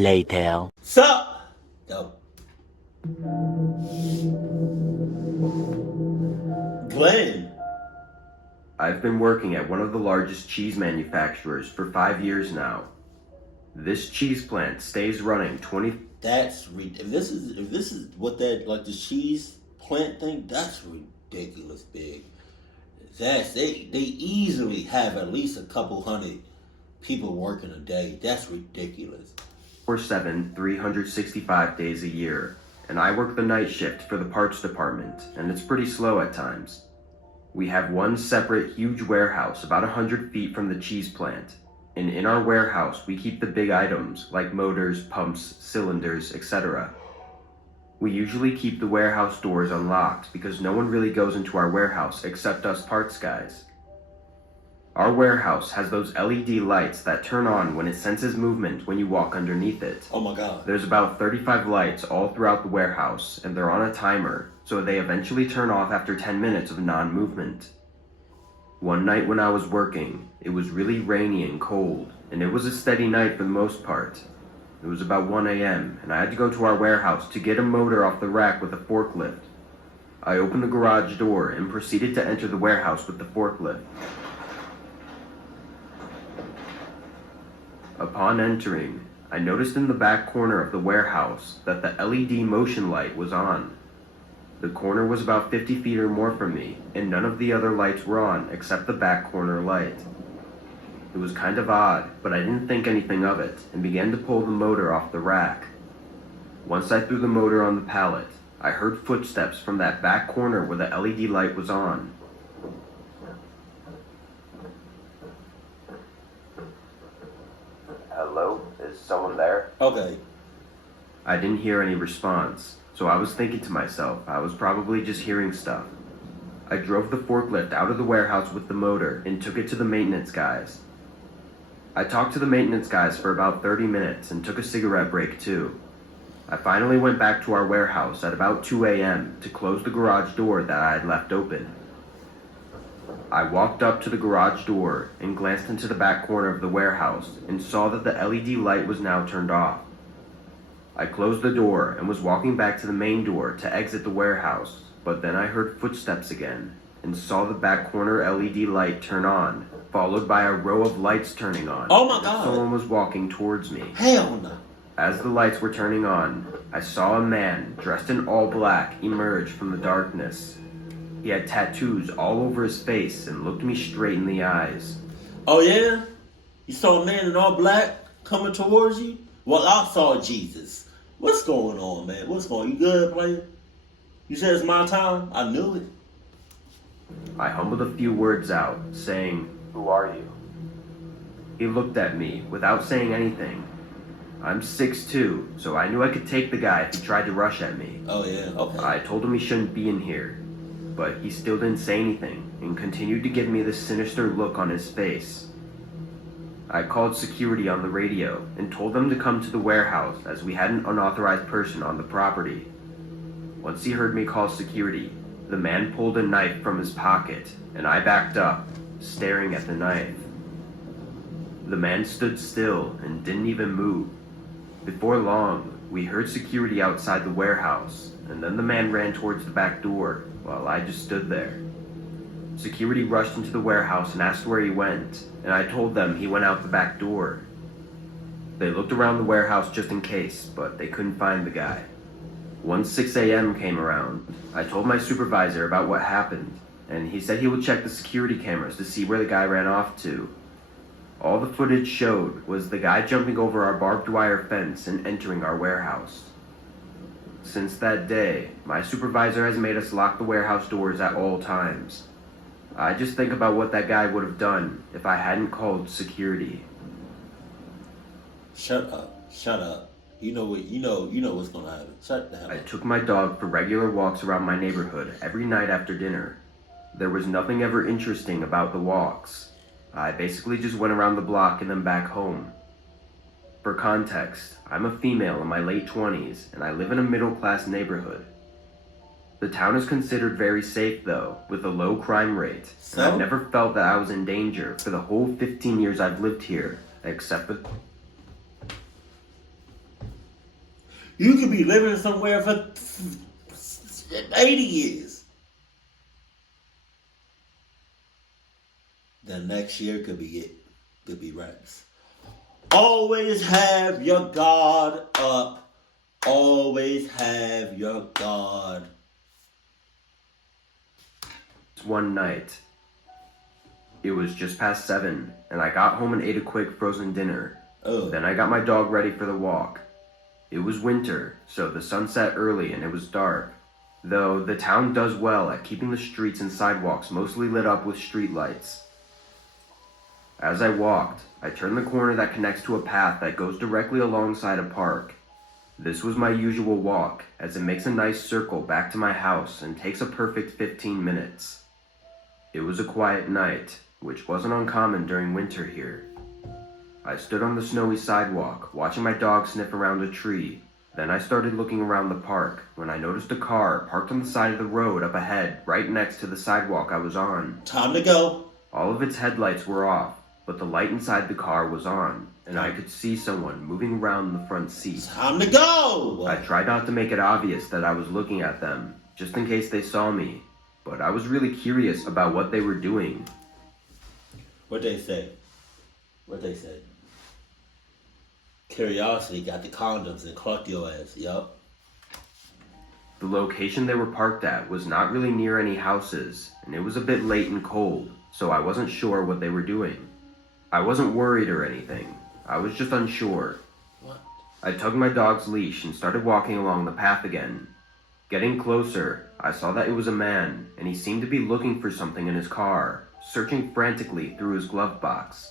later. Sup? Yo. Glenn. I've been working at one of the largest cheese manufacturers for 5 years now. This cheese plant stays running 20. If this is what that like the cheese plant thing, that's ridiculous big. They easily have at least a couple hundred people working a day. That's ridiculous. 24/7, 365 days a year, and I work the night shift for the parts department, and it's pretty slow at times. We have one separate huge warehouse about 100 feet from the cheese plant, and in our warehouse we keep the big items like motors, pumps, cylinders, etc. We usually keep the warehouse doors unlocked because no one really goes into our warehouse except us parts guys. Our warehouse has those LED lights that turn on when it senses movement when you walk underneath it. Oh my god. There's about 35 lights all throughout the warehouse, and they're on a timer, so they eventually turn off after 10 minutes of non-movement. One night when I was working, it was really rainy and cold, and it was a steady night for the most part. It was about 1 a.m., and I had to go to our warehouse to get a motor off the rack with a forklift. I opened the garage door and proceeded to enter the warehouse with the forklift. Upon entering, I noticed in the back corner of the warehouse that the LED motion light was on. The corner was about 50 feet or more from me, and none of the other lights were on except the back corner light. It was kind of odd, but I didn't think anything of it, and began to pull the motor off the rack. Once I threw the motor on the pallet, I heard footsteps from that back corner where the LED light was on. Hello? Is someone there? Okay. I didn't hear any response, so I was thinking to myself I was probably just hearing stuff. I drove the forklift out of the warehouse with the motor and took it to the maintenance guys. I talked to the maintenance guys for about 30 minutes and took a cigarette break too. I finally went back to our warehouse at about 2 a.m. to close the garage door that I had left open. I walked up to the garage door and glanced into the back corner of the warehouse and saw that the LED light was now turned off. I closed the door and was walking back to the main door to exit the warehouse, but then I heard footsteps again and saw the back corner LED light turn on, followed by a row of lights turning on. Oh my god. Someone was walking towards me. Hell no. As the lights were turning on, I saw a man dressed in all black emerge from the darkness. He had tattoos all over his face and looked me straight in the eyes. Oh yeah? You saw a man in all black coming towards you? Well, I saw Jesus. What's going on, man? What's going on? You good, player? You said it's my time? I knew it. I humbled a few words out, saying, "Who are you?" He looked at me without saying anything. I'm 6'2", so I knew I could take the guy if he tried to rush at me. Oh yeah, okay. I told him he shouldn't be in here, but he still didn't say anything and continued to give me this sinister look on his face. I called security on the radio and told them to come to the warehouse as we had an unauthorized person on the property. Once he heard me call security, the man pulled a knife from his pocket and I backed up, staring at the knife. The man stood still and didn't even move. Before long, we heard security outside the warehouse, and then the man ran towards the back door while I just stood there. Security rushed into the warehouse and asked where he went, and I told them he went out the back door. They looked around the warehouse just in case, but they couldn't find the guy. Once 6 a.m. came around, I told my supervisor about what happened, and he said he would check the security cameras to see where the guy ran off to. All the footage showed was the guy jumping over our barbed wire fence and entering our warehouse. Since that day, my supervisor has made us lock the warehouse doors at all times. I just think about what that guy would have done if I hadn't called security. Shut up. You know what's gonna happen. Shut the hell up. I took my dog for regular walks around my neighborhood every night after dinner. There was nothing ever interesting about the walks. I basically just went around the block and then back home. For context, I'm a female in my late 20s and I live in a middle-class neighborhood. The town is considered very safe though, with a low crime rate. So? And I've never felt that I was in danger for the whole 15 years I've lived here, except for... You could be living somewhere for 80 years. The next year could be it. Could be Rex. Always have your guard up. Always have your guard. One night, it was just past 7, and I got home and ate a quick frozen dinner. Oh. Then I got my dog ready for the walk. It was winter, so the sun set early and it was dark, though the town does well at keeping the streets and sidewalks mostly lit up with street lights. As I walked, I turned the corner that connects to a path that goes directly alongside a park. This was my usual walk, as it makes a nice circle back to my house and takes a perfect 15 minutes. It was a quiet night, which wasn't uncommon during winter here. I stood on the snowy sidewalk, watching my dog sniff around a tree. Then I started looking around the park, when I noticed a car parked on the side of the road up ahead, right next to the sidewalk I was on. Time to go. All of its headlights were off, but the light inside the car was on, and I could see someone moving around the front seat. Time to go! I tried not to make it obvious that I was looking at them, just in case they saw me, but I was really curious about what they were doing. What'd they say? What'd they say? Curiosity got the condoms and clucked your ass, yup. The location they were parked at was not really near any houses, and it was a bit late and cold, so I wasn't sure what they were doing. I wasn't worried or anything. I was just unsure. What? I tugged my dog's leash and started walking along the path again. Getting closer, I saw that it was a man, and he seemed to be looking for something in his car, searching frantically through his glove box.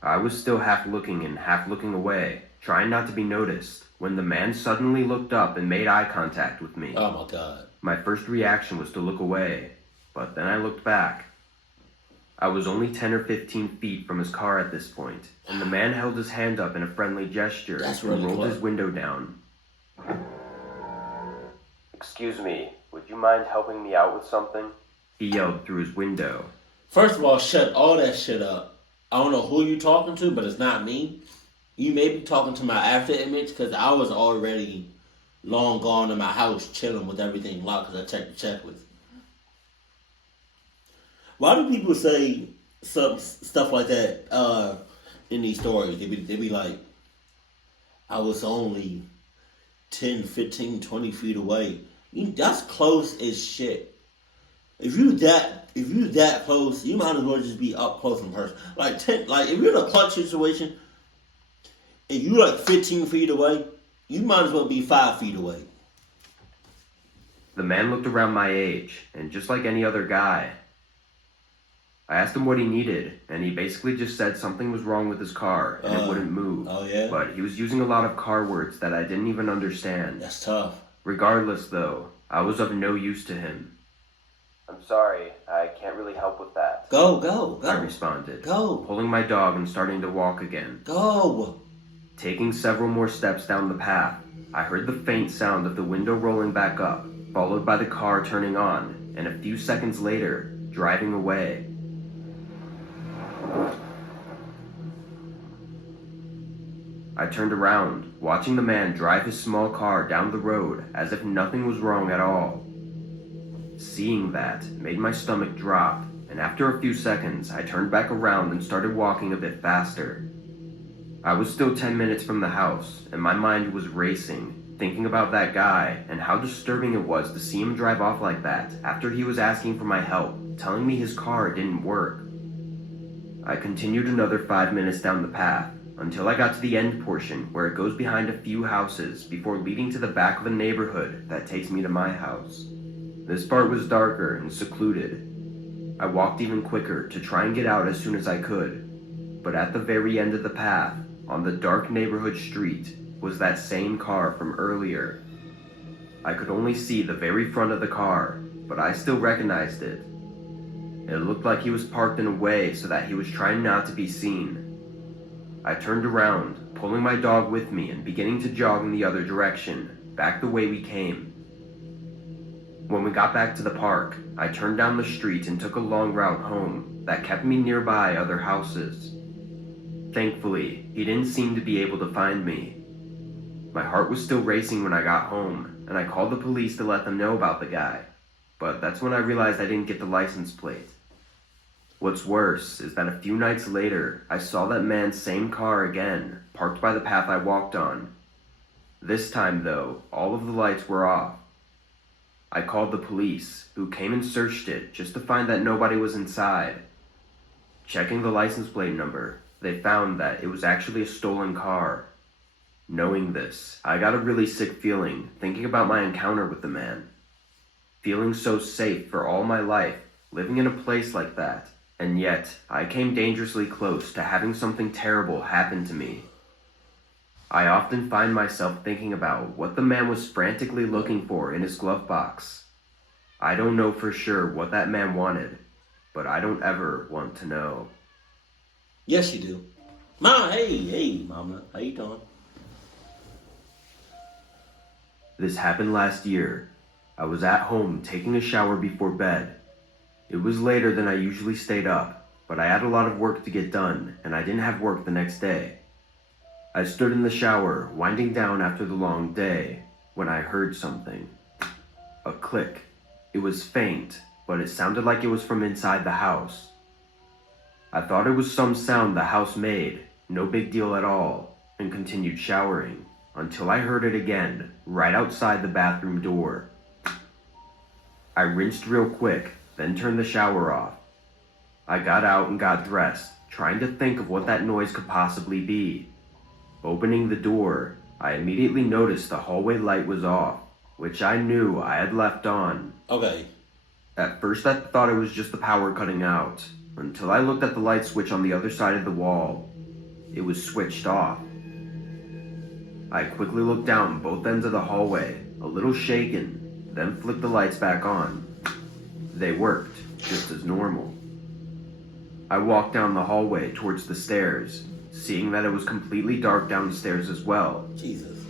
I was still half looking and half looking away, trying not to be noticed, when the man suddenly looked up and made eye contact with me. Oh my God. My first reaction was to look away, but then I looked back. I was only 10 or 15 feet from his car at this point, and the man held his hand up in a friendly gesture and rolled his window down. "Excuse me, would you mind helping me out with something?" he yelled through his window. First of all, shut all that shit up. I don't know who you talking to, but it's not me. You may be talking to my after image, because I was already long gone in my house chilling with everything locked because I checked the checklist. Why do people say some stuff like that in these stories? They be like, I was only 10, 15, 20 feet away. That's close as shit. If you that close, you might as well just be up close and personal. Like if you're in a clutch situation, and you like 15 feet away, you might as well be 5 feet away. The man looked around my age, and just like any other guy, I asked him what he needed, and he basically just said something was wrong with his car, and it wouldn't move. Oh yeah? But he was using a lot of car words that I didn't even understand. That's tough. Regardless, though, I was of no use to him. "I'm sorry, I can't really help with that." Go. I responded, Go. pulling my dog and starting to walk again. Go. Taking several more steps down the path, I heard the faint sound of the window rolling back up, followed by the car turning on, and a few seconds later, driving away. I turned around, watching the man drive his small car down the road as if nothing was wrong at all. Seeing that made my stomach drop, and after a few seconds, I turned back around and started walking a bit faster. I was still 10 minutes from the house, and my mind was racing, thinking about that guy and how disturbing it was to see him drive off like that after he was asking for my help, telling me his car didn't work. I continued another 5 minutes down the path, until I got to the end portion where it goes behind a few houses before leading to the back of a neighborhood that takes me to my house. This part was darker and secluded. I walked even quicker to try and get out as soon as I could, but at the very end of the path, on the dark neighborhood street, was that same car from earlier. I could only see the very front of the car, but I still recognized it. It looked like he was parked in a way so that he was trying not to be seen. I turned around, pulling my dog with me and beginning to jog in the other direction, back the way we came. When we got back to the park, I turned down the street and took a long route home that kept me nearby other houses. Thankfully, he didn't seem to be able to find me. My heart was still racing when I got home, and I called the police to let them know about the guy. But that's when I realized I didn't get the license plate. What's worse is that a few nights later, I saw that man's same car again, parked by the path I walked on. This time, though, all of the lights were off. I called the police, who came and searched it just to find that nobody was inside. Checking the license plate number, they found that it was actually a stolen car. Knowing this, I got a really sick feeling thinking about my encounter with the man. Feeling so safe for all my life, living in a place like that, and yet I came dangerously close to having something terrible happen to me. I often find myself thinking about what the man was frantically looking for in his glove box. I don't know for sure what that man wanted, but I don't ever want to know. Yes, you do. Mom, hey, Mama, how you doing? This happened last year. I was at home taking a shower before bed. It was later than I usually stayed up, but I had a lot of work to get done, and I didn't have work the next day. I stood in the shower, winding down after the long day, when I heard something. A click. It was faint, but it sounded like it was from inside the house. I thought it was some sound the house made, no big deal at all, and continued showering, until I heard it again, right outside the bathroom door. I rinsed real quick, then turned the shower off. I got out and got dressed, trying to think of what that noise could possibly be. Opening the door, I immediately noticed the hallway light was off, which I knew I had left on. Okay. At first I thought it was just the power cutting out, until I looked at the light switch on the other side of the wall. It was switched off. I quickly looked down both ends of the hallway, a little shaken, then flicked the lights back on. They worked, just as normal. I walked down the hallway towards the stairs, seeing that it was completely dark downstairs as well. Jesus.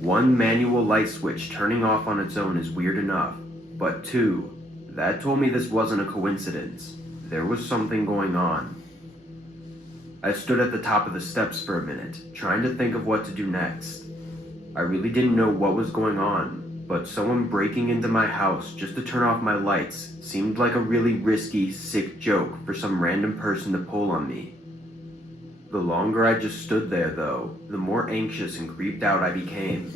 One manual light switch turning off on its own is weird enough, but two, that told me this wasn't a coincidence. There was something going on. I stood at the top of the steps for a minute, trying to think of what to do next. I really didn't know what was going on, but someone breaking into my house just to turn off my lights seemed like a really risky, sick joke for some random person to pull on me. The longer I just stood there, though, the more anxious and creeped out I became.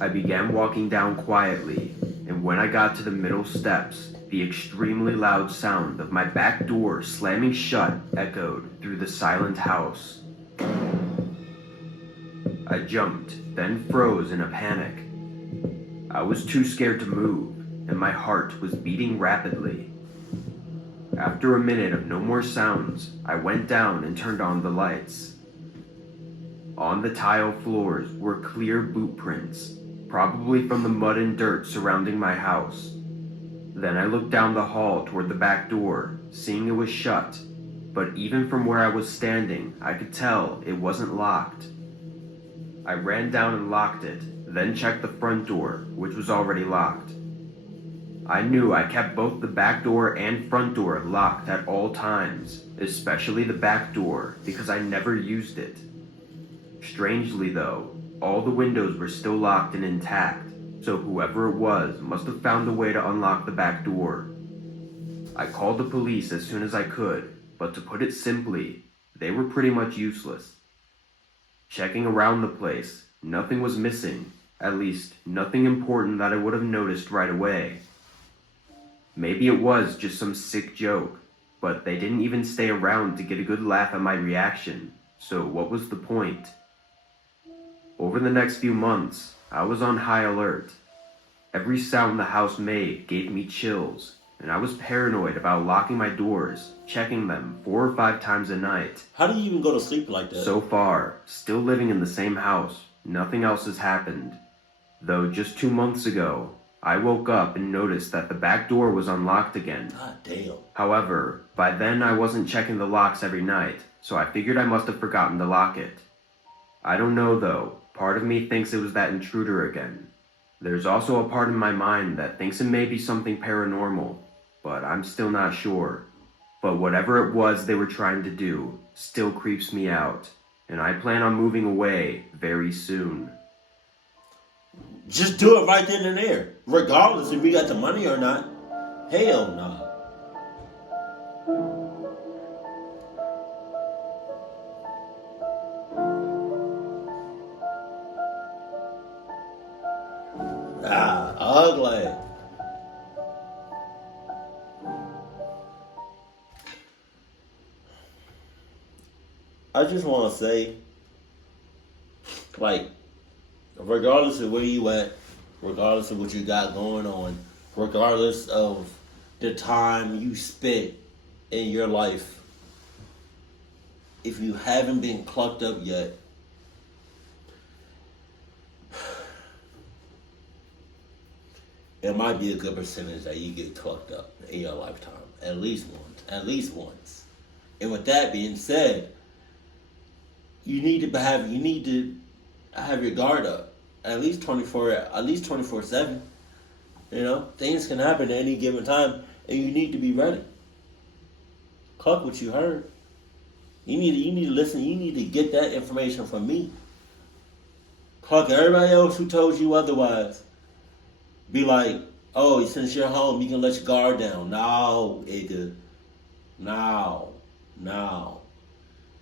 I began walking down quietly, and when I got to the middle steps, the extremely loud sound of my back door slamming shut echoed through the silent house. I jumped, then froze in a panic. I was too scared to move, and my heart was beating rapidly. After a minute of no more sounds, I went down and turned on the lights. On the tile floors were clear boot prints, probably from the mud and dirt surrounding my house. Then I looked down the hall toward the back door, seeing it was shut, but even from where I was standing, I could tell it wasn't locked. I ran down and locked it, then checked the front door, which was already locked. I knew I kept both the back door and front door locked at all times, especially the back door, because I never used it. Strangely though, all the windows were still locked and intact, so whoever it was must have found a way to unlock the back door. I called the police as soon as I could, but to put it simply, they were pretty much useless. Checking around the place, nothing was missing, at least nothing important that I would have noticed right away. Maybe it was just some sick joke, but they didn't even stay around to get a good laugh at my reaction, so what was the point? Over the next few months, I was on high alert. Every sound the house made gave me chills, and I was paranoid about locking my doors, checking them 4 or 5 times a night. How do you even go to sleep like that? So far, still living in the same house, nothing else has happened. Though just 2 months ago, I woke up and noticed that the back door was unlocked again. God damn. However, by then I wasn't checking the locks every night, so I figured I must have forgotten to lock it. I don't know though, part of me thinks it was that intruder again. There's also a part in my mind that thinks it may be something paranormal, but I'm still not sure. But whatever it was they were trying to do still creeps me out, and I plan on moving away very soon. Just do it right then and there, regardless if we got the money or not. Hell no. Ugly. I just want to say, like, regardless of where you at, regardless of what you got going on, regardless of the time you spent in your life, if you haven't been clucked up yet, it might be a good percentage that you get clucked up in your lifetime. At least once. At least once. And with that being said, you need to have your guard up. At least 24/7. You know? Things can happen at any given time and you need to be ready. Cluck what you heard. You need to listen, you need to get that information from me. Cluck everybody else who told you otherwise. Be like, oh, since you're home, you can let your guard down. No, nigga. No.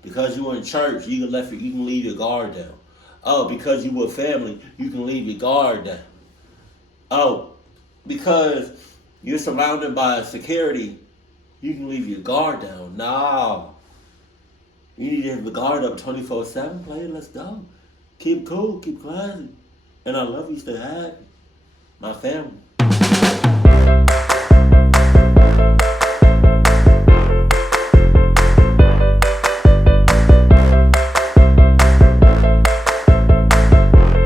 Because you were in church, you can leave your guard down. Oh, because you were family, you can leave your guard down. Oh, because you're surrounded by security, you can leave your guard down. No. You need to have the guard up 24/7, player. Let's go. Keep cool, keep classy. And I love you, stay happy. My family.